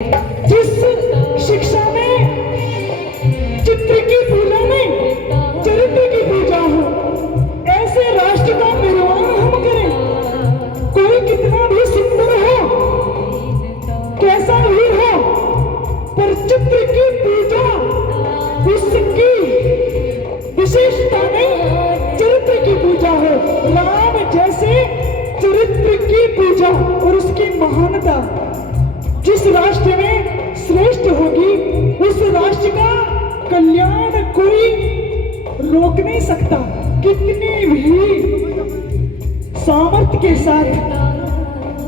जिस शिक्षा में चित्र की पूजा में चरित्र की पूजा हो, ऐसे राष्ट्र का निर्माण हम करें। कोई कितना भी सुंदर हो, कैसा भी हो, पर चित्र की पूजा उसकी विशेषता नहीं, चरित्र की पूजा हो। राम जैसे चरित्र की पूजा और उसकी महानता जिस राष्ट्र में श्रेष्ठ होगी, उस राष्ट्र का कल्याण कोई रोक नहीं सकता। कितनी भी सामर्थ्य के साथ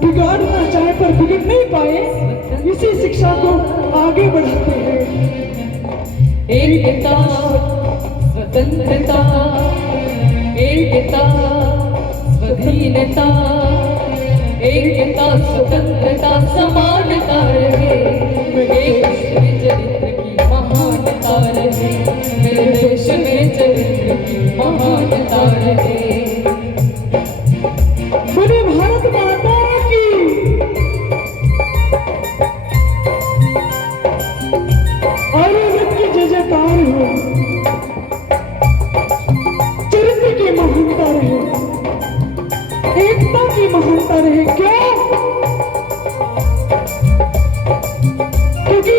बिगाड़ना चाहे पर बिगड़ नहीं पाए, इसी शिक्षा को आगे बढ़ाते हैं। एकता स्वतंत्रता, एकता स्वाधीनता, एकता स्वतंत्रता समानता रहे, एक चरित्र की महानता रहे, मेरे देश में चरित्र की महानता रहे। बोले भारत माता की, और की जय जयकार हो। चरित्र की महानता रहे, एकता की महानता रहे। क्यों? क्योंकि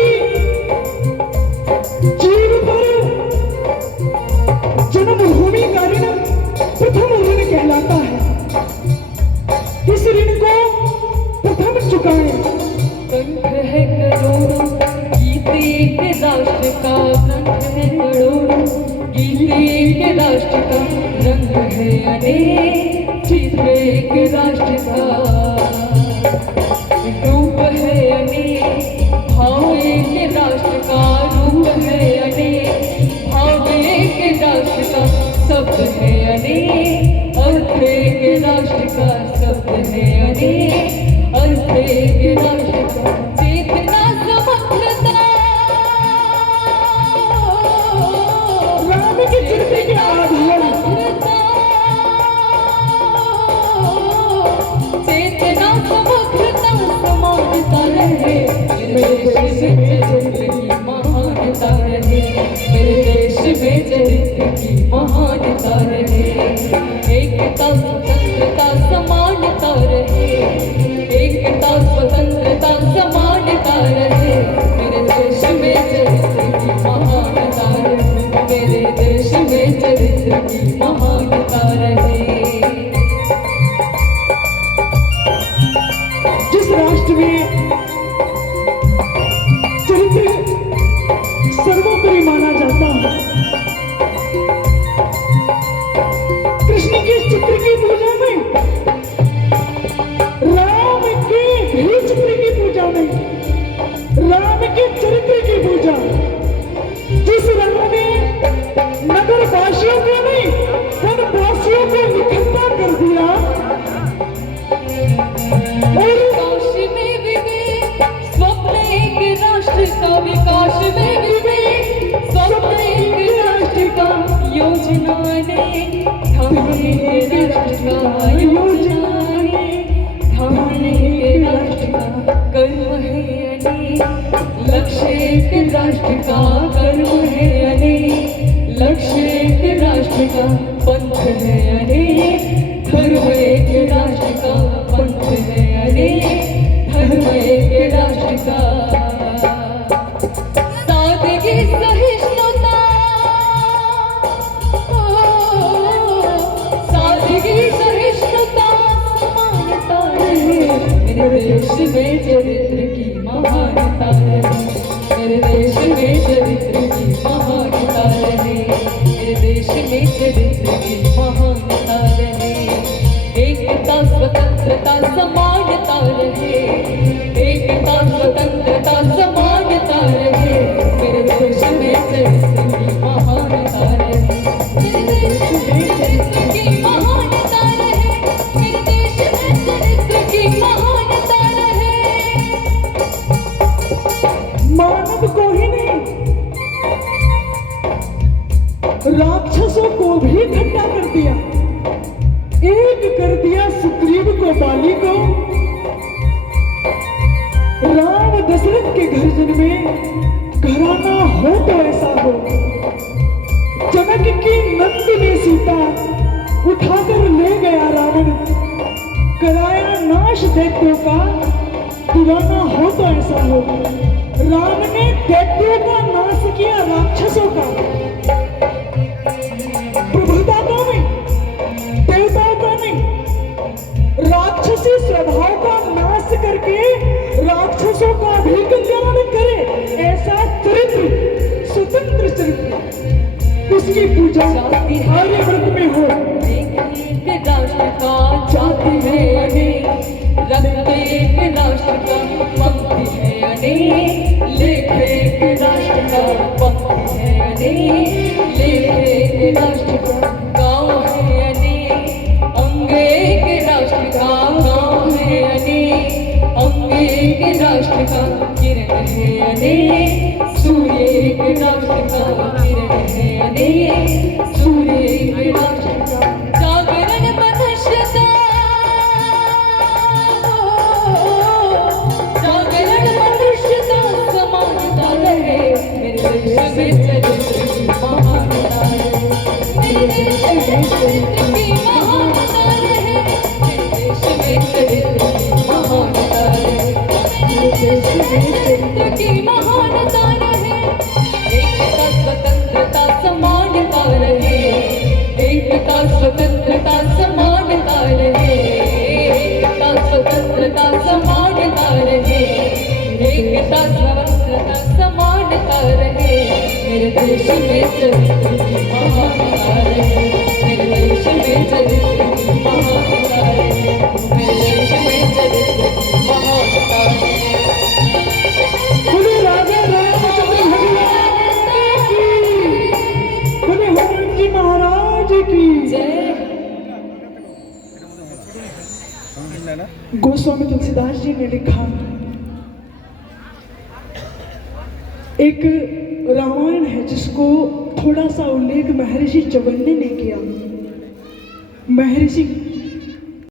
जीव पर जन्मभूमि का ऋण प्रथम ऋण कहलाता है। इस ऋण को प्रथम चुकाए। कंठ है करोड़ों, गीत एक राष्ट्र का। कंठ है करोड़ों, गीत एक राष्ट्र का। रंग है अनेक, चित्र एक राष्ट्र का। रूप है अनेक, भाव एक राष्ट्र का। रूप है अनेक, भाव एक राष्ट्र का। शब्द है अनेक, अर्थ एक राष्ट्र का। शब्द है अनेक, अर्थ एक राष्ट्र का। चेतना समग्रता, राम के चरित्र के आधार, चेतना समग्रता समानता रहे, मेरे देश में चरित्र की महानता रहे, मेरे देश में चरित्र की महानता रहे। एकता स्वतंत्रता समानता रहे, एकता स्वतंत्रता समानता रहे, मेरे देश में चरित्र की महानता रहे, मेरे देश में चरित्र की महानता रहे। जिस राष्ट्र में चरित्र सर्वोपरि माना जाता है, कृष्ण के चित्र की पूजा में, राम के भी चित्र की पूजा में, राम के चरित्र की पूजा, जिस रंग ने नगर वासियों को नहीं, वनवासियों को इकट्ठा कर दिया। और काशी में विवेक, स्वप्न एक राष्ट्र का। विकास में विवेक, स्वप्न एक राष्ट्र का। योजना ने ठाने के राष्ट्र का। योजना ने ठाने के राष्ट्र का। कर्म है अनेक, लक्ष्य एक राष्ट्र का। कर्म है अनेक, लक्ष्य एक राष्ट्र का। पंथ है अनेक, धर्म एक राष्ट्र का। पंथ है अनेक, धर्म एक राष्ट्र का। सादगी सहिष्णुता, सादगी सहिष्णुता समानता रहे, मेरे देश में चरित्र की महानता रहे, मेरे देश में चरित्र की महानता रहे, मेरे देश में चरित्र की महानता रहे। एकता स्वतंत्रता समानता रहे, एकता स्वतंत्रता समानता रहे, मेरे देश में चरित्र की महानता रहे, मेरे देश में चरित्र की महानता रहे, मेरे देश में चरित्र की महानता रहे। मानव को ही नहीं, राक्षसों को भी इकट्ठा कर दिया। एक कर दिया सुग्रीव को, बाली को। राम दशरथ के घर जन्मे घराना हो तो ऐसा हो। जनक की नंदिनी सीता उठाकर ले गया रावण, कराया नाश दैत्यों का, दीवाना हो तो ऐसा हो। राम ने दैत्यों का नाश किया, राक्षसों का। प्रभुता का नहीं, देवताओं का नहीं, राक्षसी स्वभाव का नाश करके राक्षसों का भी कल्याण करे, ऐसा चरित्र, स्वतंत्र चरित्र, उसकी पूजा आर्यव्रत में हो। एक राष्ट्र का जाति है अनेक, रक्त एक राष्ट्र का पंक्ति है अनेक, लेख एक राष्ट्र का पंक्ति है अनेक, लेख एक राष्ट्र का गाँव है अनेक, अंग एक राष्ट्र का गाँव है अनेक, अंग एक राष्ट्र का किरण है अनेक, सूर्य एक राष्ट्र का किरण है अनेक, सूर्य एक राष्ट्र का जागरण मनुष्य का, जागरण मनुष्य का समानता रहे, मेरे देश में चरित्र की महानता रहे, मेरे देश में चरित्र की महानता रहे, मेरे देश में चरित्र की महानता रहे, मेरे देश में चरित्र की महानता रहे, एकता स्वतंत्रता समानता रहे, एकता स्वतंत्रता समानता रहे, एकता स्वतंत्रता समानता रहे, एकता स्वतंत्रता समानता रहे, मेरे देश में चरित्र की महानता रहे, मेरे देश में चरित्र की महानता रहे, मेरे देश में चरित्र की महानता रहे। बोले राजा रामचंद्र भगवान की, बोले हनुमान जी महाराज की जय। गोस्वामी तुलसीदास जी ने लिखा, एक रामायण है जिसको थोड़ा सा उल्लेख महर्षि चवन्ने ने किया। महर्षि